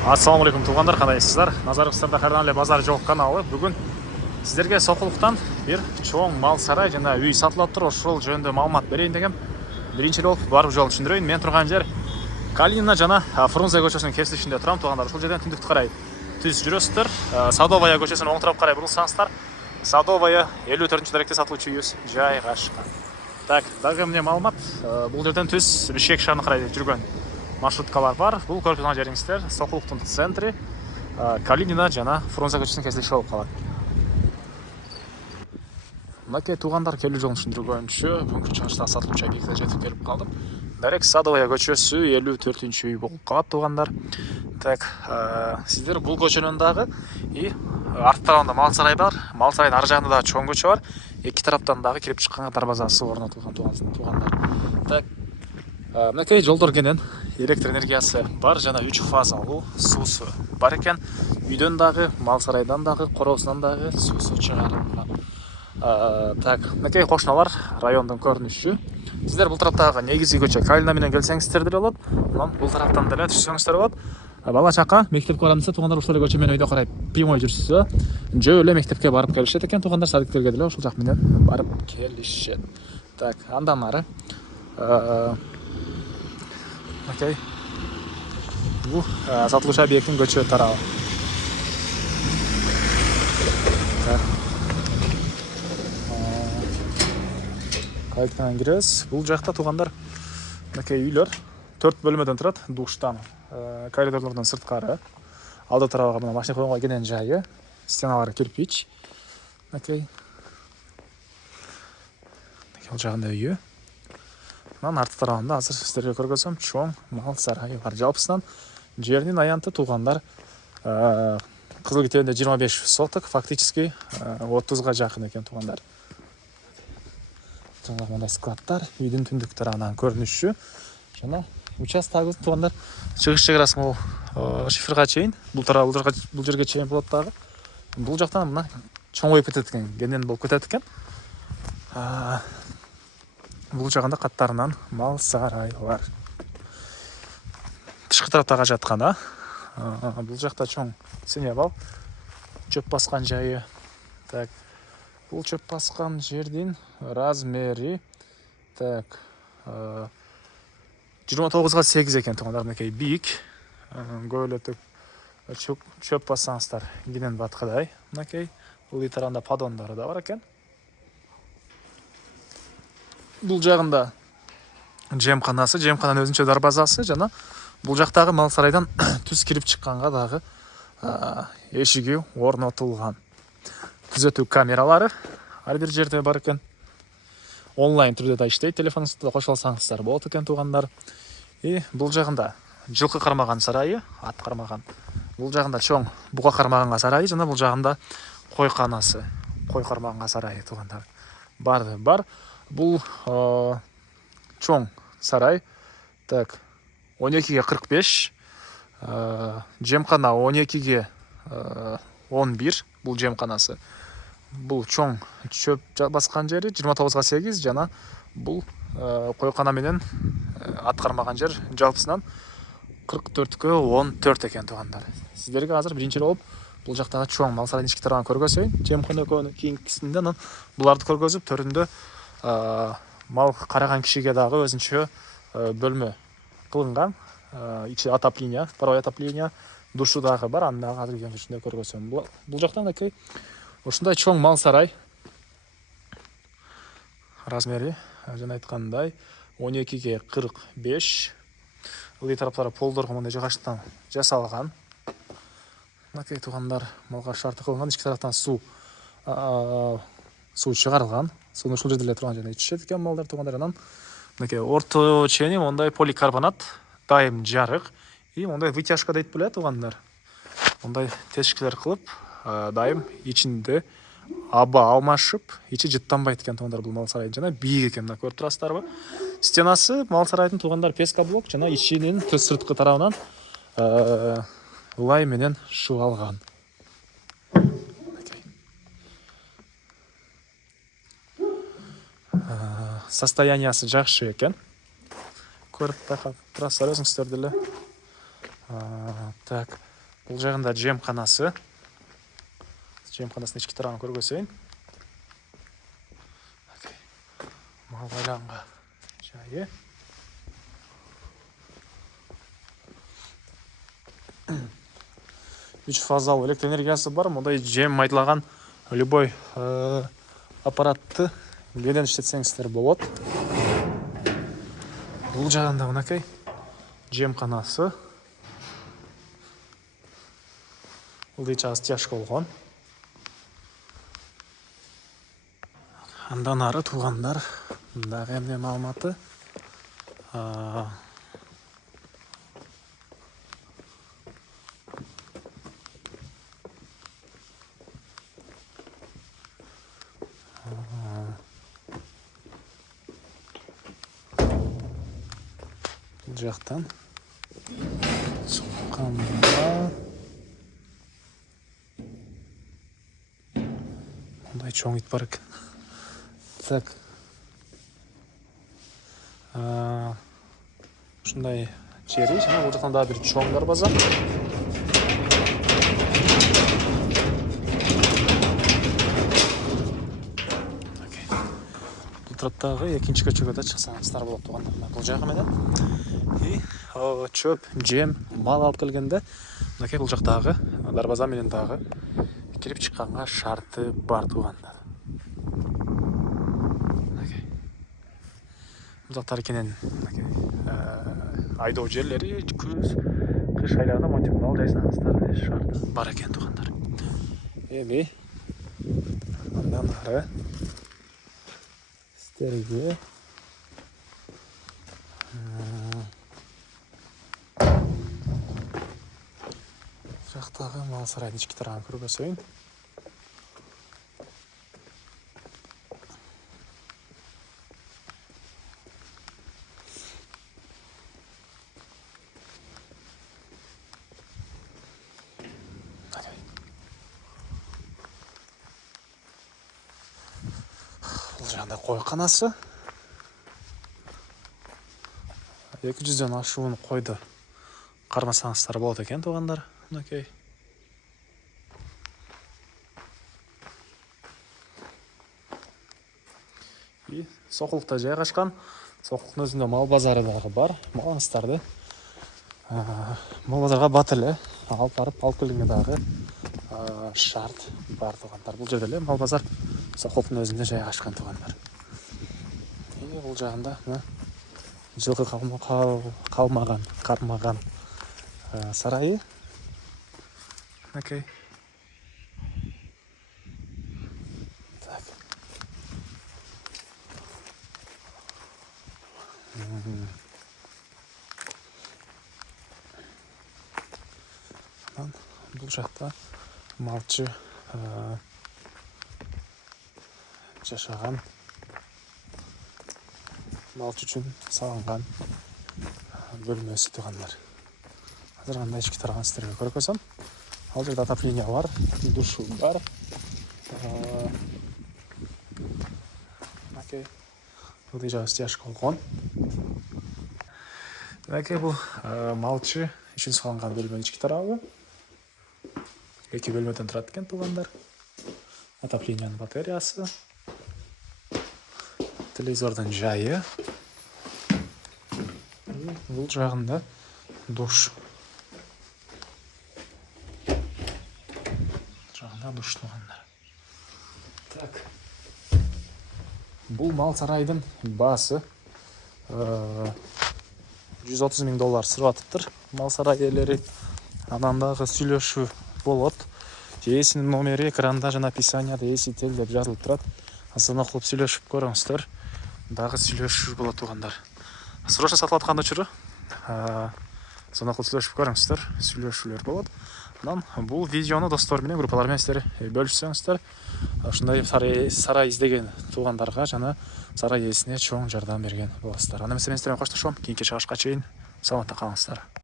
Ассалаумағалейкум туғандар, қандайсыздар? Назарыңыздарда Қарданлы базар жоқ каналы. Бүгін сіздерге Соқұлықтан бір чоң мал сарай жана үй сатылып тұр. Ошол жөнүндө маалымат берейин дегем. Биринчи болуп барып жол түшүндүрөйүн. Мен турган жер Калинина жана Фрунзе көчөсүнүн кесилишинде турам туғандар. Ушул жерден түндүктү карай түз жүрөсүздөр. Садовая көчөсүнүн оң тарап карай бурулсаңыздар, Садовая 54-даректе сатылуучу үйүбүз жайгашкан. Так, дагы эмне маалымат? Бул жерден түз Бишкек шаарына карай жүргөн маршруткалар бар. Бул көрүп турган жериңиздер Соқұлықтын центри, Калинина жана Фрунзе көчөсүнүн кесилиши болуп калат. Мынакей туғандар келүү жолун түшүндүргөнчө бүгүнкү чыгышта сатылуучу объектке жетип келип калдым. Дарек Садовая көчөсү 54-үй болуп калат туғандар. Так, сиздер бул көчөнүн дагы арт тарабында мал сарай бар. Мал сарайдын ар жагында дагы чоң көчө бар. Эки тараптан дагы кирип чыкканга дарбазасы орнотулган туғандар. Так, мынакей жолдор кенен электр энергиясы бар жана 3 фазалуу суусу бар экен. Үйдөн дагы, мал сарайдан дагы, короосунан дагы суусу чыгарылган. Так, мынакей кошуналар райондун көрүнүшү. Сиздер бул тараптагы негизги көчө Калина менен келсеңиздер деле болот. Анан бул тараптан деле түшсөңүздөр болот. Бала чака мектепке барамдыса туғандар ушул эле көчө менен өйдө карай пиймой жүрсө, жөө эле мектепке барып келишет экен туғандар, садиктерге деле ушул жак менен барып келишет. Так, андан ары окей. Бул сатылуучу объекттин көчө тарабы. Кайыктан киребиз. Бул жакта туғандар мынакей үйлөр 4 бөлмөдөн турат. Душтан, коридорлордон сырткары, алды тарабыга мына машина койгонго кенен жайы, стеналары кирпич. Мынакей. Бул жагында үйү. Анан арты тарабында азыр сиздерге көргөзөм чоң мал сарайы бар. Жалпысынан жердин аянты туғандар Кызыл Китебинде 25 соток, фактически 30га жакын экен туғандар. Мындай складдар, үйдүн түндүк тарабынан көрүнүшү жана участогубуз туғандар чыгыш чегерасы бул шифрга чейин, бул жерге чейин болот дагы. Бул жактан мына чоңоюп кетет экен, кенен болуп кетет экен. Бул жагында каттарынан мал сарайлар. Тышкы тараптагы жаткан, бул жакта чоң синебал, чөп баскан жайы. Так, бул чөп баскан жердин размери так 29га 8 экен туғандар, мынакей бийик. Көөлөтүк чөп бассаңыздар кенен баткыдай. Мынакей бул тарабында подондору да бар экен. Бул жагында жемканасы, жемкананын өзүнчө дарбазасы жана бул жактагы мал сарайдан түз кирип чыкканга дагы эшиги орнотулган. Күзөтүү камералары ар бир жерде бар экен. Онлайн түрдө да иштейт, телефонуңузду да кошо алсаңыздар болот экен туғандар. Бул жагында жылкы кармаган сарайы, ат кармаган. Бул жагында чоң буга кармаганга сарайы жана бул жагында койканасы, кой кармаганга сарайы туғандар. Бар. Бул чоң сарай. Так, 12ге 45. Жемкана 12ге 11. Бул жемканасы. Бул чоң чөп баскан жери 29га 8 жана бул койкана менен ат кармаган жер жалпысынан 44гө 14 экен туғандар. Сиздерге азыр биринчи болуп бул жактагы чоң мал сарайдын ички тарабын көргөзөйүн. Жемкана экөөнүн кийинкисинде анан буларды көргөзүп, төрүндө мал караган кишиге дагы өзүнчө бөлмө кылынган. Ичи отопление, паровой отопление, душу дагы бар. Аны дагы азыр көрүнүшүндө көргөзөм. Бул жактан мынакей ушундай чоң мал сарай. Размери жана айткандай 12ге 45. Ылдый тараптары полдорго мындай жыгачтан жасалган. Мынакей туғандар малга шарты кылынган, ички тараптан суу чыгарылган. Сууну ушул жерде эле турган жерде ичишет экен малдар туғандар. Анан мынакей орто чени мондай поликарбонат, дайым жарык, мондай вытяжка дейт беле туғандар. Мондай тешкилер кылып, дайым ичинде аба алмашып, ичи жыттанбайт экен туғандар бул мал сарайдын. Жана бийик экен, мына көрүп турасыздарбы? Стенасы мал сарайдын туғандар песка блок жана ичинин төс сырткы тарабынан лай менен шыбалган. Состояниясы жакшы экен. Көрүп турасыздар өзүңүздөр деле. Так, Бұл жағында жемханасы. Жемханасының ішкі тарағын көргөсөйүн. Мал байланға жайы. Үч фазалы электр энергиясы бар. Мындай жем майдлаган любой аппаратты беден иштетсеңиздер болот. Бул жагында мынакей жемханасы. Бул чагы тяжко болгон. Андан ары туугандар дагы эмне маалыматы. Бул жактан чыкканда мындай чоң ит бар экен. Так. Ушундай жери, жана бул жактан дагы бир чоң дарбаза. Бул траптагы экинчи көчөгө да чыксаңыздар болот туугандар. Бул жагы менен чөп, жем, мал алып келгенде, мынакей бул жактагы дарбаза менен дагы кирип чыкканга шарты бар туугандар. Заттар кенен айдоо жерлери күз, кыш айларында монтип мал жайсаңыздар шарт бар экен туугандар. Эми андан ары сиздерге жактагы мал сарайдын ички тарабын көргөзөйүн. Бул жагында койканасы. 200дөн ашуун койду кармасаңыздар болот экен туугандар. Мынакей. Сокулукта жайгашкан. Сокулуктун өзүндө мал базары дагы бар. Малыңыздарды мал базарга бат эле алып барып алып келгенге дагы шарт бар туугандар. Бул жерде эле мал базар Сокулуктун өзүндө жайгашкан туугандар. Бул жагында жылкы кармаган сарайы. Окей. Так. Бул жакта малчы жашаган, малчы үчүн салынган бөлмөсү туугандар. Азыр кандай ички тарабын сиздерге көрсөтөм. Ал жерде отопление бар, душу бар. Окей. Бул жагы тяжко болгон. Окей, бул малчы үчүн салынган бөлмөнүн ички тарабы. 2 бөлмөдөн турат экен туугандар. Отоплениянын батареясы. Телевизордун жайы. Бул жагында душ. Душ туугандар. Так. Бул мал сарайдын баасы $130 000 сурап атыптыр. Мал сарай ээлери анан дагы сүйлөшүү болот. Эсинин номери экранда жана описанияда эсител деп жазылып турат. Звонок кылып сүйлөшүп көрүңүздөр. Дагы сүйлөшүү болот туугандар. Срочно сатылып аткан учуру звонок кылып сүйлөшүп көрүңүздөр. Сүйлөшүүлөр болот. Анан бул видеону достор менен, группалар менен сиздер бөлүшсөңүздөр, ушундай сарай издеген туугандарга жана сарай ээсине чоң жардам берген болосуздар. Анда эмесе мен сиздер менен коштошом. Кийинки чыгышка чейин саламатта калыңыздар.